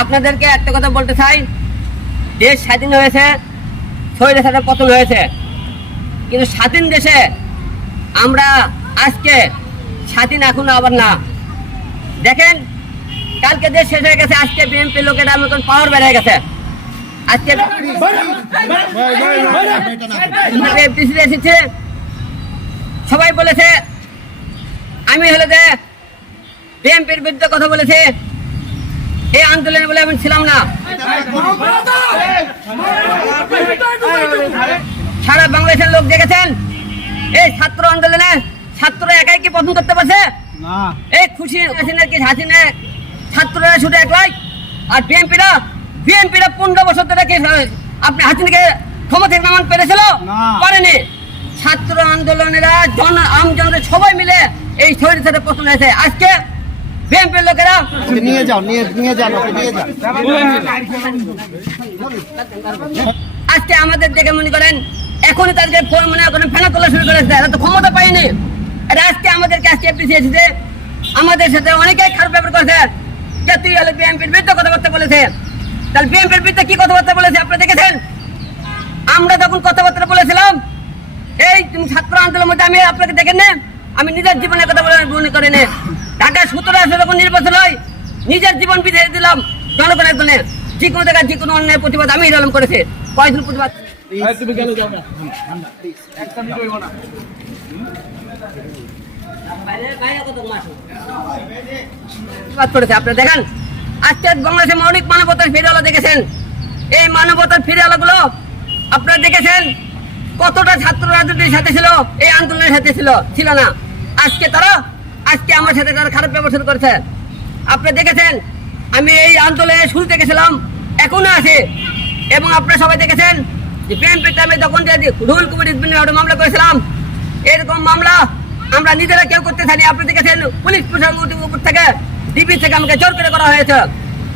আপনাদেরকে একটা কথা বলতে চাই দেশ স্বাধীন হয়েছে শহীদ সাথে পতন হয়েছে কিন্তু স্বাধীন দেশে আমরা আজকে স্বাধীন এখনও আবার না দেখেন কালকে দেশ শেষ হয়ে গেছে আজকে বিএনপি লোকেরা মতন পাওয়ার বেড়ে গেছে আজকে এসেছে সবাই বলেছে আমি হলে যে বিএনপির বিরুদ্ধে কথা বলেছে এই আন্দোলনে বলে আমি ছিলাম না। সারা বাংলাদেশের লোক দেখেছেন? এই ছাত্র আন্দোলনে ছাত্ররা একাই কি পছন্দ করতে পারছে? এই খুশি হাসিনা কি হাসিনা? ছাত্ররা শুধু একলাই আর বিএনপিরা? বিএনপিরা পনেরো বছর ধরে কি আপনি হাসিনাকে ক্ষমতা নামান পেরেছিল? পারেনি। ছাত্র আন্দোলনেরা জন আমজনরা সবাই মিলে এই শরীর সাথে পছন্দ হয়েছে। আজকে বিএনপির লোকেরা? নিয়ে যাও নিয়ে নিয়ে যান নিয়ে যান আজকে আমাদের দেখে মনে করেন এখনই তাদেরকে ফোন মনে করেন ফেনা তোলা শুরু করেছে। এরা তো ক্ষমতা পায়নি। এরা আজকে আমাদেরকে আজকে এফডিসি এসেছে। আমাদের সাথে অনেকেই খারাপ ব্যাপার করেছে। যে তুই হলে বিএনপির বিরুদ্ধে কথাবার্তা বলেছে। তাহলে বিএনপির বিরুদ্ধে কি কথাবার্তা বলেছে আপনি দেখেছেন? আমরা যখন কথাবার্তা বলেছিলাম এই তুমি ছাত্র আন্দোলনের মধ্যে আমি আপনাকে দেখেন না আমি নিজের জীবনের কথা বলে মনে করে নে ঢাকা সতেরো আসলে যখন নির্বাচন হয় নিজের জীবন বিধে দিলাম জনগণের জন্য। যে কোনো জায়গায় যে কোনো অন্যায় প্রতিবাদ আমি দলম করেছে। কয়েকদিন প্রতিবাদ? আপনারা দেখেন। আজকে বাংলাদেশে মৌলিক মানবতার ফিরিয়ালা দেখেছেন। এই মানবতার ফিরিয়ালাগুলো আপনারা দেখেছেন? কতটা ছাত্র রাজনীতির সাথে ছিল এই আন্দোলনের সাথে ছিল ছিল না। আজকে তারা আজকে আমার সাথে তারা খারাপ ব্যবহার শুরু করেছে আপনারা দেখেছেন? আমি এই আন্দোলনের শুরু দেখেছিলাম, এখনও আছে। এবং আপনারা সবাই দেখেছেন যে বিএনপির টাইমে যখন রুহুল কবির ইসবিনের মামলা করেছিলাম। এরকম মামলা আমরা নিজেরা কেউ করতে থাকি আপনি দেখেছেন, পুলিশ প্রশাসন উপর থেকে ডিবি থেকে আমাকে জোর করে করা হয়েছে।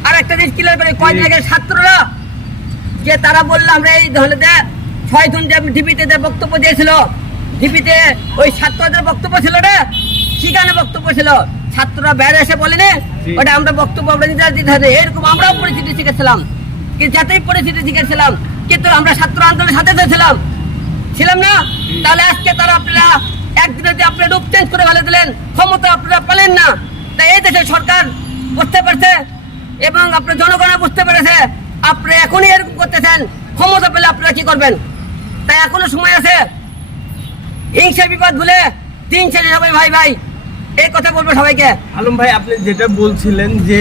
আর একটা জিনিস ক্লিয়ার করে কয়েকদিন আগে ছাত্ররা, যে তারা বলল, আমরা এই ধরনের ছয় জন যে ডিবিতে যে বক্তব্য দিয়েছিল ডিবিতে ওই ছাত্রদের বক্তব্য ছিল রে সেখানে বক্তব্য ছিল? ছাত্ররা বেড়ে এসে বলেনি ওটা আমরা বক্তব্য আমরা নিজেরা দিতে হবে। এরকম আমরাও পরিস্থিতি শিখেছিলাম। কিন্তু যাতেই পরিস্থিতি শিখেছিলাম কিন্তু আমরা ছাত্র আন্দোলনের সাথে তো ছিলাম। ছিলাম না? তাহলে আজকে তারা আপনারা একদিনে যে আপনি রূপ চেঞ্জ করে ফেলে দিলেন ক্ষমতা আপনারা পেলেন না। তাই এই দেশের সরকার বুঝতে পারছে এবং আপনার জনগণ বুঝতে পেরেছে আপনি এখনই এরকম করতেছেন ক্ষমতা পেলে আপনারা কি করবেন? তাই এখনও সময় আছে। হিংসা বিপদ ভুলে দিন ছেড়ে সবাই ভাই ভাই। এই কথা বলব সবাইকে। আলম ভাই আপনি যেটা বলছিলেন যে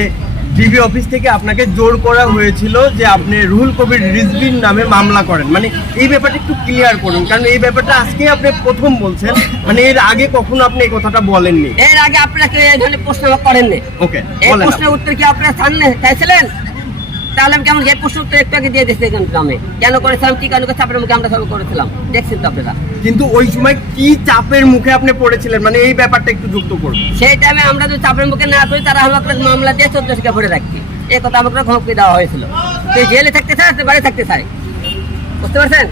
ডিবি অফিস থেকে আপনাকে জোর করা হয়েছিল যে আপনি রুহুল কবির রিজবির নামে মামলা করেন। মানে এই ব্যাপারটা একটু ক্লিয়ার করুন কারণ এই ব্যাপারটা আজকে আপনি প্রথম বলছেন মানে এর আগে কখনো আপনি এই কথাটা বলেননি। এর আগে আপনাকে এই ধরনের প্রশ্ন করেননি। ওকে এই প্রশ্নের উত্তর কি আপনারা সামনে চাইছিলেন? তাহলে আমি কেমন হেড প্রশ্ন একটু আগে দিয়ে দিচ্ছি এখানে গ্রামে কেন করেছিলাম কি কারণ চাপের মুখে আমরা সবাই করেছিলাম। দেখছেন তো আপনারা? কিন্তু ওই সময় কি চাপের মুখে আপনি পড়েছিলেন? মানে এই ব্যাপারটা একটু যুক্ত করুন। সেই টাইমে আমরা যদি চাপের মুখে না করি তারা আমাকে মামলা দিয়ে চোদ্দ শিখে ভরে রাখছি। এই কথা আমাকে হুমকি দেওয়া হয়েছিল। তো জেলে থাকতে চায় বাড়ি থাকতে চায় বুঝতে পারছেন?